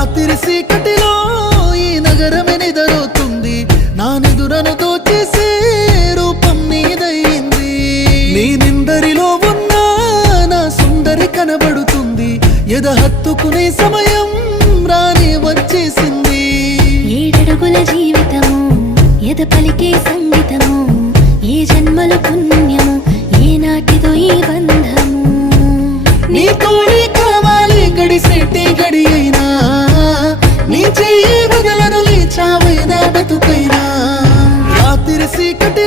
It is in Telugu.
రాత్రి చీకటిలో ఈ నగరమే నిద్రపోతుంది, నా నిదురను దోచేసే రూపం నీదయింది. నీ నిందరిలో ఉన్న నా సుందరి కనబడుతుంది, ఎద హత్తుకునే సమయం రాని వచ్చేసింది. ఏడడుగుల జీవితము ఎద పలికే సంగీతము, ఏ జన్మల పుణ్యము ఏనాటిదో ఈ బంధము. నీ తోడే కావాలి గడిసేటి గడి అయినా, నీ చెయ్యి వదలను చావైనా బతుకైనా. రాత్రి చీకటి